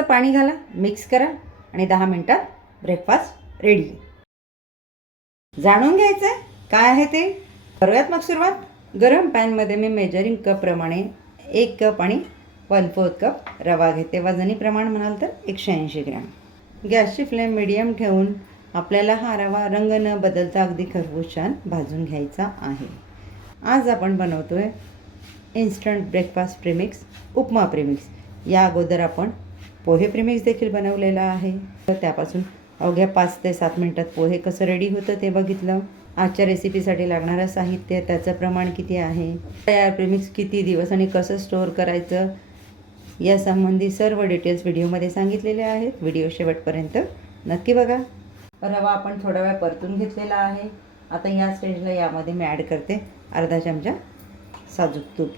फक्त पाणी घाला, मिक्स करा आणि 10 मिनिटात ब्रेकफास्ट रेडी. जाणून घ्यायचं आहे काय आहे ते. करूयात मग सुरुवात. गरम पॅनमध्ये मी मेजरिंग कपप्रमाणे 1 कप आणि 1/4 कप रवा घेते. वजनी प्रमाण म्हणाल तर 180 ग्रॅम. गॅसची फ्लेम मिडियम ठेवून आपल्याला हा रवा रंग न बदलता अगदी खरपूस छान भाजून घ्यायचा आहे. आज आपण बनवतो आहे इन्स्टंट ब्रेकफास्ट प्रीमिक्स, उपमा प्रीमिक्स. या अगोदर आपण पोहे प्रीमिक्स देखील बनवलेला आहे. तर त्यापासून अवघ्या 5 ते 7 मिनटात पोहे कसं रेडी होतं ते बघितलं. आजच्या रेसिपीसाठी लागणारं साहित्य, त्याचं प्रमाण किती आहे, तयार प्रीमिक्स किती दिवस आणि कसं स्टोअर करायचं यासंबंधी सर्व डिटेल्स व्हिडिओमध्ये सांगितलेले आहेत. व्हिडिओ शेवटपर्यंत नक्की बघा. रवा आपण थोडा वेळ परतून घेतलेला आहे. आता या स्टेजला यामध्ये मी ॲड करते अर्धा चमचा साजूक तूप.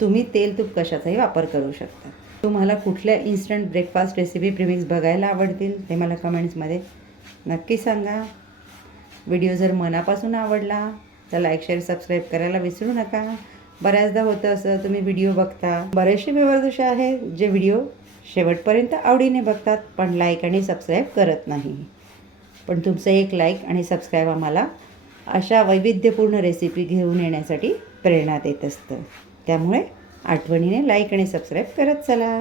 तुम्ही तेल तूप कशाचाही वापर करू शकता. तुम्हाला कुठल्या इन्स्टंट ब्रेकफास्ट रेसिपी प्रीमिक्स बघायला आवडतील ते मला कमेंट्समध्ये नक्की सांगा. व्हिडिओ जर मनापासून आवडला तर लाईक, शेअर, सबस्क्राईब करायला विसरू नका. बऱ्याचदा होतं असं, तुम्ही व्हिडिओ बघता, बरेचसे व्ह्यूअर्स असे आहेत जे व्हिडिओ शेवटपर्यंत आवडीने बघतात पण लाईक आणि सबस्क्राईब करत नाही. पण तुमचं एक लाईक आणि सबस्क्राईब आम्हाला अशा वैविध्यपूर्ण रेसिपी घेऊन येण्यासाठी प्रेरणा देत असतं. त्यामुळे आठवणीने लाईक आणि सबस्क्राईब करत चला.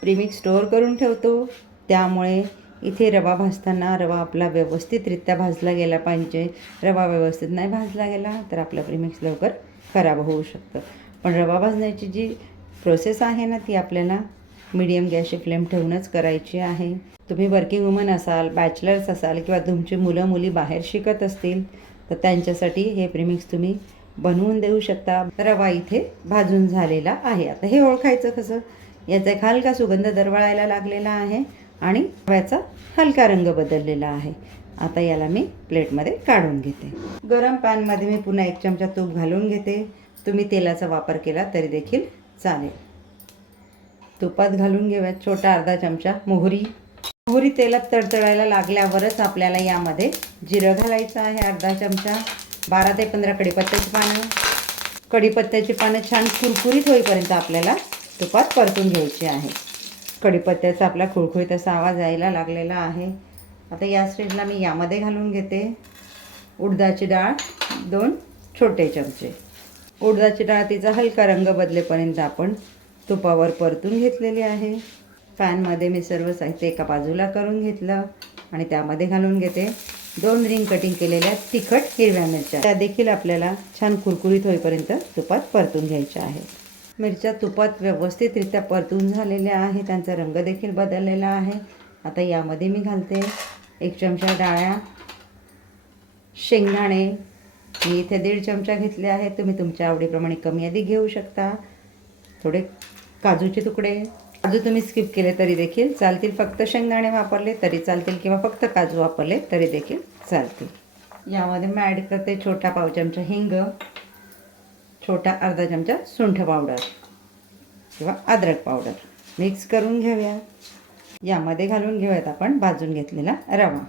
प्रीमिक्स स्टोअर करून ठेवतो, त्यामुळे इथे रवा भाजताना रवा आपला व्यवस्थितरित्या भाजला गेला पाहिजे. रवा व्यवस्थित नाही भाजला गेला तर आपलं प्रीमिक्स लवकर खराब होऊ शकतं. पण रवा भाजण्याची जी प्रोसेस आहे ना, ती आपल्याला मीडियम गॅसची फ्लेम ठेवूनच करायची आहे. तुम्ही वर्किंग वुमन असाल, बॅचलर्स असाल किंवा तुमची मुलं मुली बाहेर शिकत असतील तर त्यांच्यासाठी हे प्रीमिक्स तुम्ही बनवून देऊ शकता. रवा इथे भाजून झालेला आहे. आता हे ओळखायचं कसं? याचा एक हलका सुगंध दरवळायला लागलेला आहे आणि रव्याचा हलका रंग बदललेला आहे. आता याला मी प्लेटमध्ये काढून घेते. गरम पॅनमध्ये मी पुन्हा 1 चमचा तूप घालून घेते. तुम्ही तेलाचा वापर केला तरी देखील चालेल. तुपात घालून घेऊया छोटा अर्धा चमचा मोहरी. मोहरी तेलात तडतडायला लागल्यावरच आपल्याला यामध्ये जिरं घालायचं आहे अर्धा चमचा. 12 ते 15 कढीपत्त्याची पानं. कढीपत्त्याची पानं छान कुरकुरीत होईपर्यंत आपल्याला तुपात परतून घ्यायची आहे. कढीपत्त्याचा आपला खुळखुळीत असा आवाज यायला लागलेला आहे. आता या स्टेजला मी यामध्ये घालून घेते उडदाची डाळ 2 छोटे चमचे. उडदाची डाळ तिचा हलका रंग बदलेपर्यंत आपण तुपावर परतून घेतलेली आहे. पॅनमध्ये मी सर्व साहित्य एका बाजूला करून घेतलं आणि त्यामध्ये घालून घेते 2 रिंग कटिंग केलेल्या तिखट हिरव्या मिरच्या. त्या देखील आपल्याला छान कुरकुरीत होईपर्यंत तुपात परतून घ्यायच्या आहेत. मिरच्या तुपात व्यवस्थितरित्या परतून झालेल्या आहे. त्यांचा रंग देखील बदललेला आहे. आता यामध्ये मी घालते 1 चमचा डाळ्या शेंगदाणे. मी इथे 1.5 चमचा घेतले आहेत. तुम्ही तुमच्या आवडीप्रमाणे कमी अधिक घेऊ शकता. थोडे काजूचे तुकडे. काजू तुम्ही स्किप केले तरी देखील चालतील. फक्त शेंगदाणे वापरले तरी चालतील किंवा फक्त काजू वापरले तरी देखील चालतील. यामध्ये मी ॲड करते छोटा पाव चमचा हिंग, छोटा अर्धा चमचा सुंठ पावडर किंवा अद्रक पावडर. मिक्स करून घेऊया. यामध्ये घालून घेऊयात आपण भाजून घेतलेला रवा.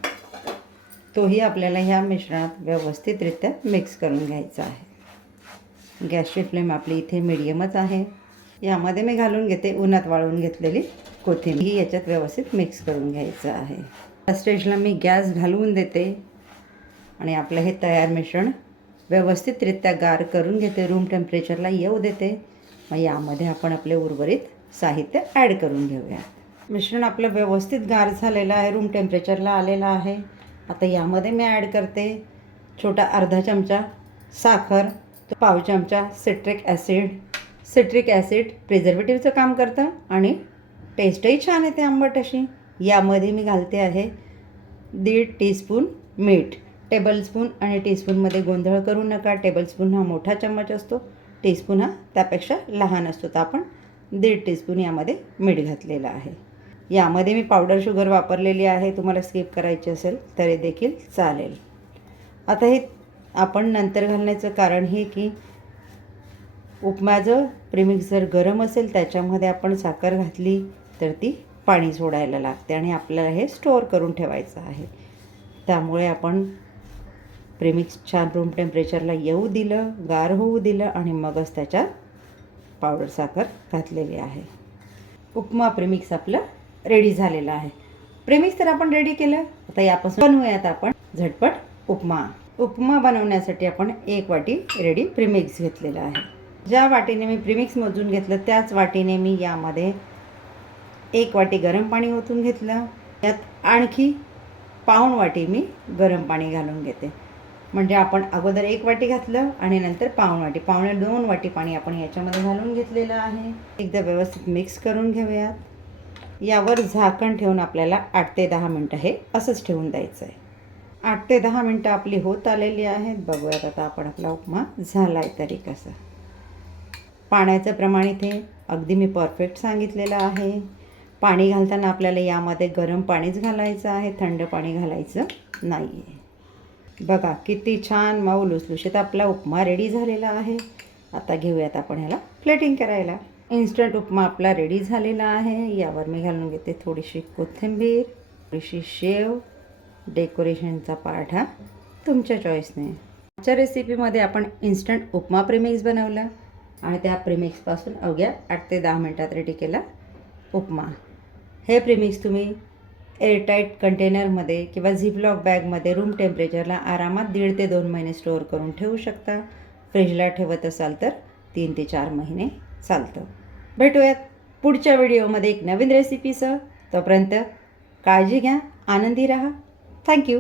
तोही आपल्याला ह्या मिश्रणात व्यवस्थितरित्या मिक्स करून घ्यायचा आहे. गॅसची फ्लेम आपली इथे मिडियमच आहे. यामध्ये मी घालून घेते उन्हात वाळवून घेतलेली कोथिंबीर. ही याच्यात व्यवस्थित मिक्स करून घ्यायचं आहे. या स्टेजला मी गॅस घालवून देते आणि आपलं हे तयार मिश्रण व्यवस्थितरित्या गार करून घेते. रूम टेम्परेचरला येऊ देते. मग यामध्ये आपण आपले उर्वरित साहित्य ॲड करून घेऊया. मिश्रण आपलं व्यवस्थित गार झालेलं आहे, रूम टेम्परेचरला आलेलं आहे. आता यामध्ये मी ॲड करते छोटा अर्धा चमचा साखर, पाव चमचा सिट्रिक ॲसिड. सिट्रिक ॲसिड प्रिझर्वेटिव्हचं काम करतं आणि टेस्टही छान येते आंबट अशी. यामध्ये मी घालते आहे 1.5 टीस्पून मीठ. टेबलस्पून आणि टीस्पूनमध्ये गोंधळ करू नका. टेबलस्पून हा मोठा चम्मच असतो, टीस्पून हा त्यापेक्षा लहान असतो. तर आपण 1.5 टीस्पून यामध्ये मीठ घातलेलं आहे. यामध्ये मी पावडर शुगर वापरलेली आहे. तुम्हाला स्किप करायची असेल तरी देखील चालेल. आता हे आपण नंतर घालण्याचं कारण हे की उपमाचं प्रीमिक्स जर गरम असेल त्याच्यामध्ये आपण साखर घातली तर ती पाणी सोडायला लागते आणि आपल्याला हे स्टोअर करून ठेवायचं आहे. त्यामुळे आपण प्रीमिक्स छान रूम टेम्परेचरला येऊ दिलं, गार होऊ दिलं आणि मगच त्याच्यात पावडर साखर घातलेली आहे. उपमा प्रीमिक्स आपलं रेडी झालेला आहे. प्रेमिक्स तर आपण रेडी केलं. आता यापासून बनवूयात आपण झटपट उपमा. उपमा बनवण्यासाठी आपण 1 वाटी रेडी प्रीमिक्स घेतलेलं आहे. ज्या वाटीने मी प्रीमिक्स मोजून घेतलं त्याच वाटीने मी यामध्ये 1 वाटी गरम पाणी ओतून घेतलं. यात आणखी पाऊण वाटी मी गरम पाणी घालून घेते. म्हणजे आपण अगोदर 1 वाटी घातलं आणि नंतर पाऊण वाटी, पावणे 2 वाटी पाणी आपण याच्यामध्ये घालून घेतलेलं आहे. एकदा व्यवस्थित मिक्स करून घेऊयात. यावर झाकण ठेवून आपल्याला 8 ते 10 मिनटं हे असंच ठेवून द्यायचं आहे. 8 ते 10 मिनटं आपली होत आलेली आहेत. बघूयात आता आपण आपला उपमा झाला आहे तरी कसं. पाण्याचं प्रमाण इथे अगदी मी परफेक्ट सांगितलेलं आहे. पाणी घालताना आपल्याला यामध्ये गरम पाणीच घालायचं आहे, थंड पाणी घालायचं नाही आहे. बघा किती छान मऊ लुसलुशीत आपला उपमा रेडी झालेला आहे. आता घेऊयात आपण ह्याला प्लेटिंग करायला. इन्स्टंट उपमा आपला रेडी झालेला आहे. यावर मी घालून घेते थोडीशी कोथिंबीर, थोडीशी शेव. डेकोरेशनचा पार्ट हा तुमच्या चॉईसने. आजच्या रेसिपीमध्ये आपण इन्स्टंट उपमा प्रीमिक्स बनवला आणि त्या प्रीमिक्सपासून अवघ्या 8 ते 10 मिनटात रेडी केला उपमा. हे प्रीमिक्स तुम्ही एअरटाईट कंटेनरमध्ये किंवा झिपलॉक बॅगमध्ये रूम टेम्परेचरला आरामात 1.5 ते 2 महिने स्टोअर करून ठेवू शकता. फ्रीजला ठेवत असाल तर 3 ते 4 महिने चालतं. भेटूयात पुढच्या व्हिडिओमध्ये एक नवीन रेसिपीसह. तोपर्यंत काळजी घ्या, आनंदी राहा. थँक्यू.